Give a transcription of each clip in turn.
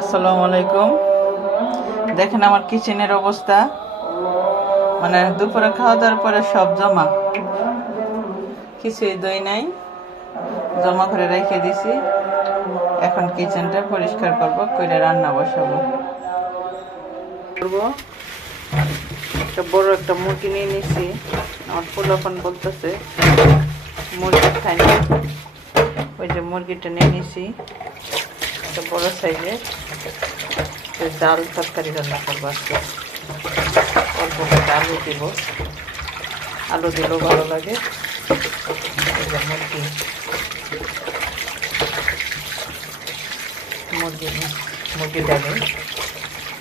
আসসালামু আলাইকুম। দেখেন আমার কিচেনের অবস্থা, মানে দুপুরে খাওয়া দাওয়ার পরে সব জমা, কিছুই দই নাই, জমা করে রেখে দিছি। এখন কিচেনটা পরিষ্কার করব, করে রান্না বসাবো। একটা বড় একটা মুরগি নিয়ে নিছি। আমার পোলাপান বলতেছে মুরগি খাই না, ওই যে মুরগিটা নিয়ে নিছি একটা বড় সাইজের। ডাল তরকারি রান্না করবো আজকে। অল্প করে আলু দিব, আলু দিলেও ভালো লাগে। মুরগি মুরগি মুরগি ডালে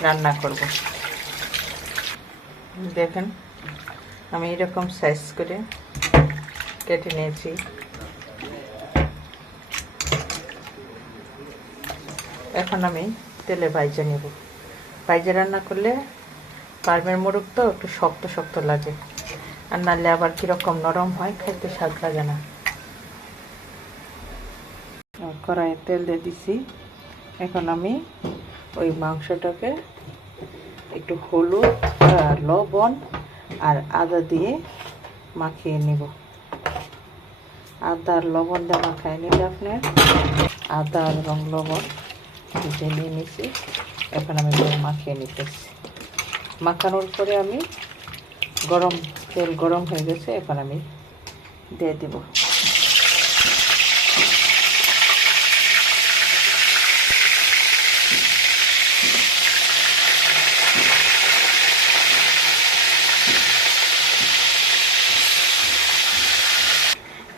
রান্না করব। দেখেন আমি এরকম সাইজ করে কেটে নিয়েছি। এখন আমি তেলে ভাইজা নেব। ভাইজা রান্না করলে ফার্মের মোরগ তো একটু শক্ত শক্ত লাগে, আর নাহলে আবার কীরকম নরম হয়, খাইতে স্বাদ লাগে না। কড়াইয়ে তেল দিয়ে দিছি। এখন আমি ওই মাংসটাকে একটু হলুদ আর লবণ আর আদা দিয়ে মাখিয়ে নিব। আদা আর লবণ দিয়ে মাখিয়ে নিলে আপনার আদা এবং লবণ দিয়ে নিয়ে নিছি। এখন আমি মাখিয়ে নিতেছি। মাখানোর পরে আমি তেল গরম হয়ে গেছে, এখন আমি দিয়ে দিব।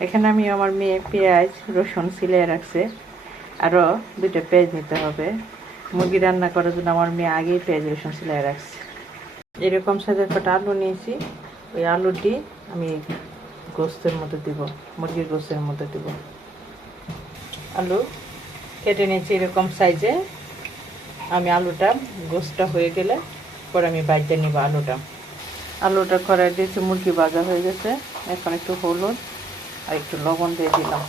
এখানে আমি আমার মেয়ে পেঁয়াজ রসুন সিলাই রাখছে, আরও 2টা পেঁয়াজ নিতে হবে। মুরগি রান্না করার জন্য আমার মেয়ে আগেই পেঁয়াজ রসুন সিলাই রাখছে। এরকম সাইজের কটা আলু নিয়েছি। ওই আলুটি আমি গোস্তের মধ্যে দিব, মুরগির গোস্তের মধ্যে দিব। আলু কেটে নিয়েছি এরকম সাইজে। আমি আলুটা গোস্তটা হয়ে গেলে পরে আমি বাইতে নিব আলুটা কড়াই দিয়েছি। মুরগি ভাজা হয়ে গেছে। এখন একটু হলুদ আর একটু লবণ দিয়ে দিলাম।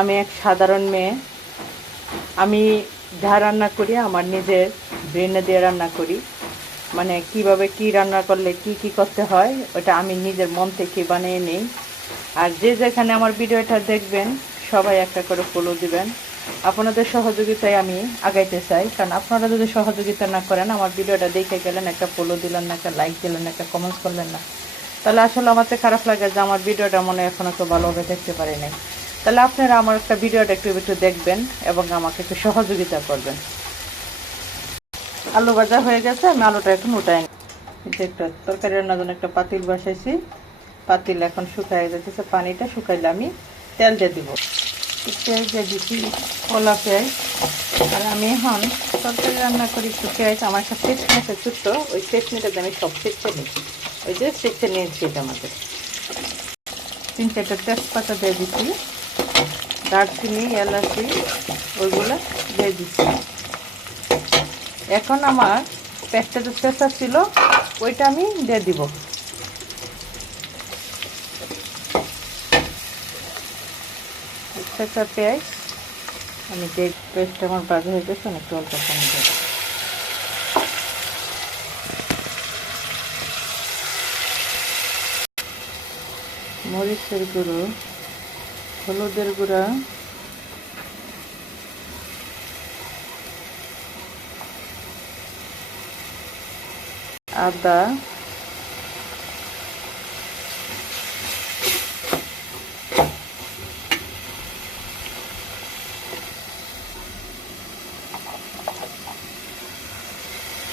আমি এক সাধারণ মেয়ে, আমি যা রান্না করি আমার নিজের ব্রেনে দিয়ে রান্না করি। মানে কিভাবে কি রান্না করলে কি কি করতে হয় ওটা আমি নিজের মন থেকে বানিয়ে নিই। আর যে যেখানে আমার ভিডিওটা দেখবেন সবাই একটা করে ফলো দিবেন। আপনাদের সহযোগিতায় আমি আগাইতে চাই, কারণ আপনারা যদি সহযোগিতা না করেন, আমার ভিডিওটা দেখে গেলেন, একটা ফলো দিলেন না, একটা লাইক দিলেন না, একটা কমেন্টস করলেন না, তাহলে আসলে আমাকে খারাপ লাগে যে আমার ভিডিওটা মনে এখনও তো ভালোভাবে দেখতে পারি নাই। তাহলে আপনারা আমার একটা ভিডিওটা একটু দেখবেন এবং আমাকে একটু সহযোগিতা করবেন। আলু ভাজা হয়ে গেছে, আমি আলুটা এখন উঠাই একটা তরকারি রান্নার জন্য একটা পাতিল বসাইছি। পাতিল এখন শুকাই যাচ্ছে, পানিটা শুকাইলে আমি তেল দিয়ে দিব। তেল দিয়ে দিচ্ছি কলা পেঁয়াজ। আর আমি এখন তরকারি রান্না করি একটু পেঁয়াজ। আমার একটা সেট নিয়েছে ছোট্ট, ওই সেট নিতে আমি সব সেটটা নিই। ওই যে সেটটা নিয়েছি এটা আমাদের 3-4টা তেজপাতা দিয়ে দিচ্ছি, দারচিনি এলাচি ওইগুলো দিয়ে দিচ্ছি। এখন আমার পেঁয়াজটা যে চেঁচা ছিল ওইটা আমি দিয়ে দিব। চেঁচা পেঁয়াজ আমি যে পেঁয়াজটা আমার ভাজা হয়ে গেছে, একটু অল্প পানি দেব। মরিচের গুঁড়ো, হলুদের গুঁড়া, আদা,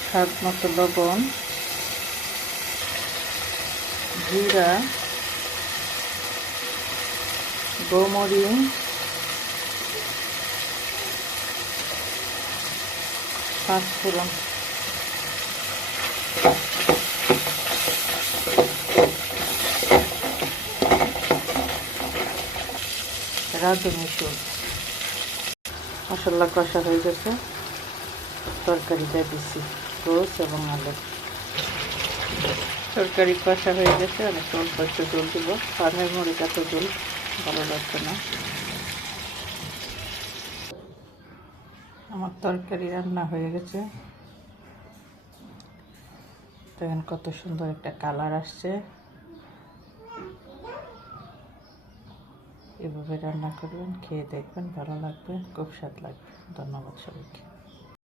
স্বাদ মতো লবণ, জিরা, গোমরিচ, পাঁচফোড়ন। রাঁধুনি শুল মশলা কষা হয়ে গেছে। তরকারিটা দিচ্ছি রোজ এবং আলু। তরকারি কষা হয়ে গেছে, অনেক অল্প একটু জল দিব। ফার্মের মুরগি এত জল ভালো লাগছে না। আমার তরকারি রান্না হয়ে গেছে, দেখেন কত সুন্দর একটা কালার আসছে। এভাবে রান্না করবেন, খেয়ে দেখবেন, ভালো লাগবে, খুব স্বাদ লাগবে। ধন্যবাদ সবাইকে।